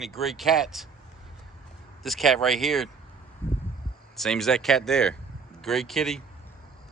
Speaking of great cats, this cat right here, same as that cat there. Great kitty,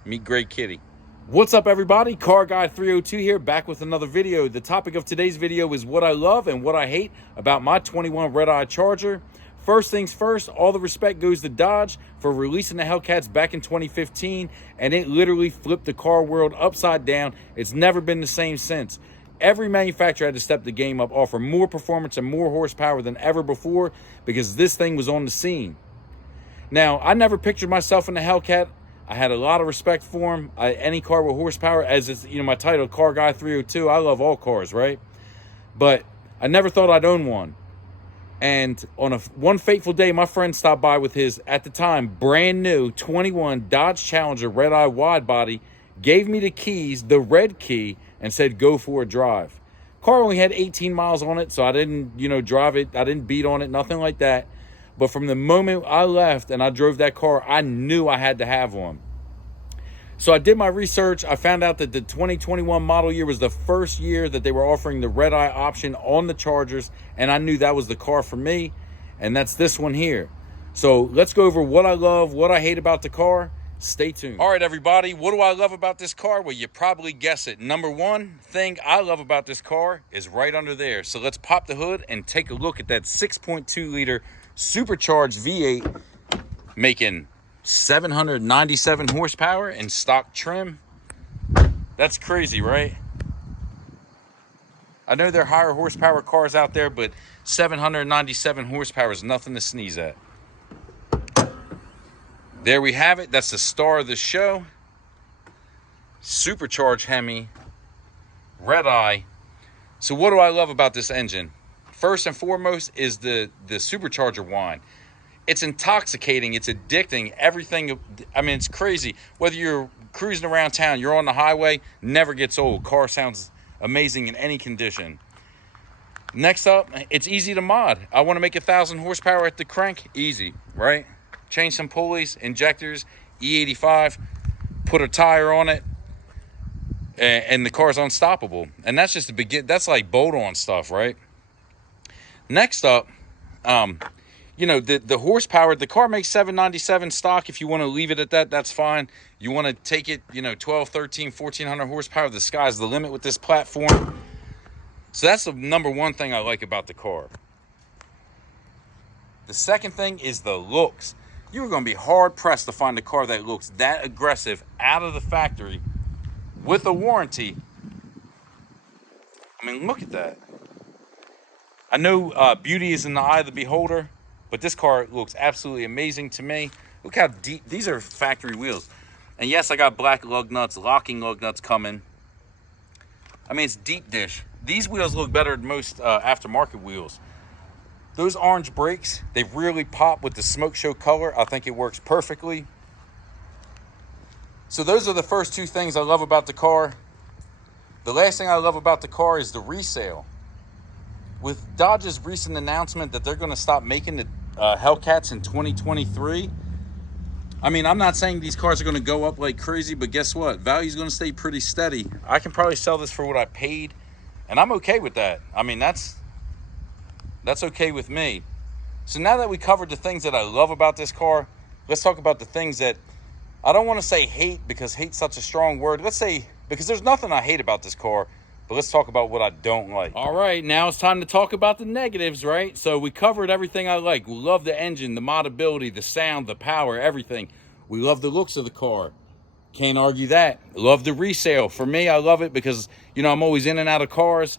meet great kitty. What's up, everybody? Car Guy 302 here, back with another video. The topic of today's video is what I love and what I hate about my 21 Redeye Charger. First things first, all the respect goes to Dodge for releasing the Hellcats back in 2015, and it literally flipped the car world upside down. It's never been the same since. Every manufacturer had to step the game up, offer more performance and more horsepower than ever before, because this thing was on the scene. Now, I never pictured myself in the Hellcat. I had a lot of respect for him. Any car with horsepower, as it's, my title, Car Guy 302. I love all cars, right? But I never thought I'd own one. And on one fateful day, my friend stopped by with his, at the time, brand new 21 Dodge Challenger Redeye wide body, gave me the keys, the red key, and said, go for a drive. Car only had 18 miles on it, so I didn't, drive it. I didn't beat on it, nothing like that. But from the moment I left and I drove that car, I knew I had to have one. So I did my research. I found out that the 2021 model year was the first year that they were offering the Redeye option on the Chargers, and I knew that was the car for me, and that's this one here. So let's go over what I love, what I hate about the car. Stay tuned. All right, everybody, what do I love about this car? Well, you probably guess it. Number one thing I love about this car is right under there. So let's pop the hood and take a look at that 6.2 liter supercharged V8 making 797 horsepower in stock trim. That's crazy, right? I know there are higher horsepower cars out there, but 797 horsepower is nothing to sneeze at. There we have it. That's the star of the show. Supercharged Hemi Redeye. So what do I love about this engine? First and foremost is the supercharger whine. It's intoxicating. It's addicting. Everything. I mean, it's crazy. Whether you're cruising around town, you're on the highway, never gets old. Car sounds amazing in any condition. Next up, it's easy to mod. I want to make 1,000 horsepower at the crank. Easy, right? Change some pulleys, injectors, E85, put a tire on it, and the car's unstoppable. And that's just the begin. That's like bolt-on stuff, right? Next up, the horsepower. The car makes 797 stock. If you want to leave it at that, that's fine. You want to take it, 12, 13, 1,400 horsepower. The sky's the limit with this platform. So that's the number one thing I like about the car. The second thing is the looks. You're going to be hard-pressed to find a car that looks that aggressive out of the factory with a warranty. I mean, look at that. I know beauty is in the eye of the beholder, but this car looks absolutely amazing to me. Look how deep. These are factory wheels. And yes, I got black lug nuts, locking lug nuts coming. I mean, it's deep dish. These wheels look better than most aftermarket wheels. Those orange brakes, they really pop with the smoke show color. I think it works perfectly. So those are the first two things I love about the car. The last thing I love about the car is the resale. With Dodge's recent announcement that they're going to stop making the Hellcats in 2023, I mean, I'm not saying these cars are going to go up like crazy, but guess what? Value's going to stay pretty steady. I can probably sell this for what I paid, and I'm okay with that. I mean, that's okay with me. So now that we covered the things that I love about this car, let's talk about the things that I don't want to say hate, because hate's such a strong word. Let's say, because there's nothing I hate about this car, but let's talk about what I don't like. All right, now it's time to talk about the negatives, right? So we covered everything I like. We love the engine, the modability, the sound, the power, everything. We love the looks of the car. Can't argue that. Love the resale. For me, I love it because, I'm always in and out of cars.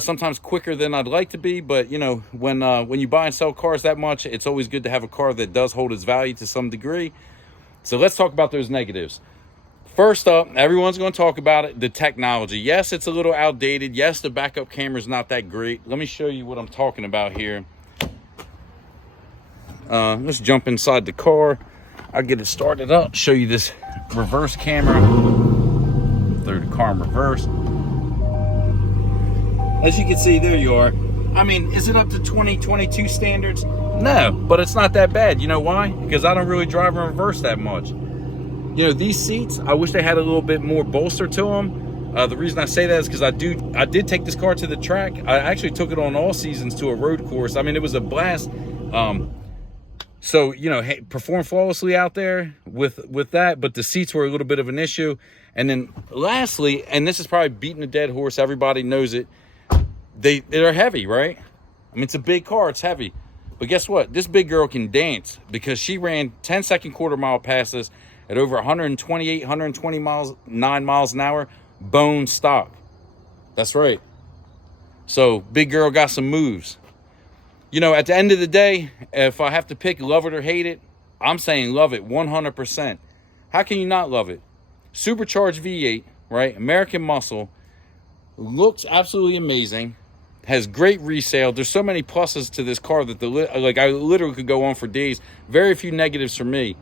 Sometimes quicker than I'd like to be, but when you buy and sell cars that much, it's always good to have a car that does hold its value to some degree. So let's talk about those negatives. First up, everyone's going to talk about it, the technology. Yes, it's a little outdated. Yes, the backup camera's not that great. Let me show you what I'm talking about here. Let's jump inside the car. I'll get it started up, show you this reverse camera. Throw the car in reverse. As you can see, there you are. I mean, is it up to 2022 standards? No, but it's not that bad. You know why? Because I don't really drive in reverse that much. These seats, I wish they had a little bit more bolster to them. The reason I say that is because I did take this car to the track. I actually took it on all seasons to a road course. I mean, it was a blast. So, you know, hey, performed flawlessly out there with that, but the seats were a little bit of an issue. And then lastly, and this is probably beating a dead horse, everybody knows it, they're heavy, right? I mean, it's a big car, it's heavy. But guess what? This big girl can dance, because she ran 10-second quarter-mile passes at over 128, 129 miles an hour, bone stock. That's right. So, big girl got some moves. You know, at the end of the day, if I have to pick love it or hate it, I'm saying love it 100%. How can you not love it? Supercharged V8, right? American muscle. Looks absolutely amazing. Has great resale. There's so many pluses to this car that I literally could go on for days. Very few negatives for me.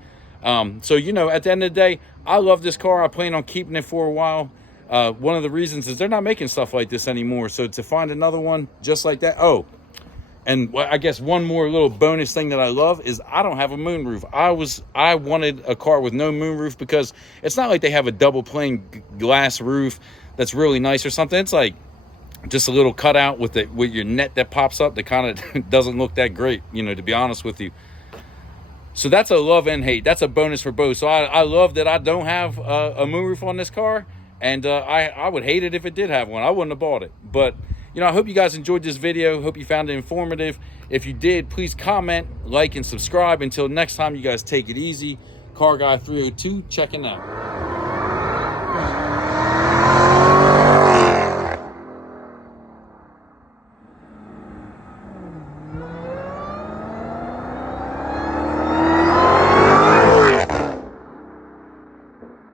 So, you know, at the end of the day, I love this car. I plan on keeping it for a while. One of the reasons is they're not making stuff like this anymore. So to find another one just like that. Oh, and I guess one more little bonus thing that I love is I don't have a moonroof. I wanted a car with no moonroof, because it's not like they have a double pane glass roof that's really nice or something. It's like just a little cutout with your net that pops up that kind of doesn't look that great, you know, to be honest with you. So that's a love and hate. That's a bonus for both. So I love that I don't have a moonroof on this car, and I would hate it if it did have one. I wouldn't have bought it. But, you know, I hope you guys enjoyed this video. Hope you found it informative. If you did, please comment, like, and subscribe. Until next time, you guys take it easy. Car Guy 302 checking out.